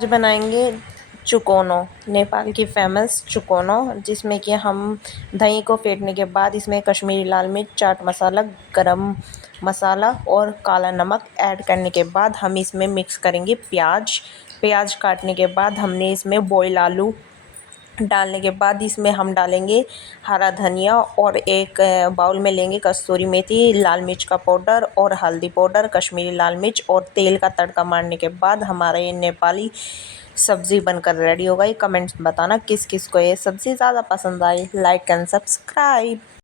आज बनाएंगे चुकोनो, नेपाल की फेमस चुकोनो, जिसमें कि हम दही को फेंटने के बाद इसमें कश्मीरी लाल मिर्च, चाट मसाला, गरम मसाला और काला नमक ऐड करने के बाद हम इसमें मिक्स करेंगे प्याज काटने के बाद हमने इसमें बॉयल आलू डालने के बाद इसमें हम डालेंगे हरा धनिया और एक बाउल में लेंगे कस्तूरी मेथी, लाल मिर्च का पाउडर और हल्दी पाउडर, कश्मीरी लाल मिर्च और तेल का तड़का मारने के बाद हमारा ये नेपाली सब्ज़ी बनकर रेडी हो गई। कमेंट्स में बताना किस किस को ये सब्ज़ी ज़्यादा पसंद आई। Like and subscribe.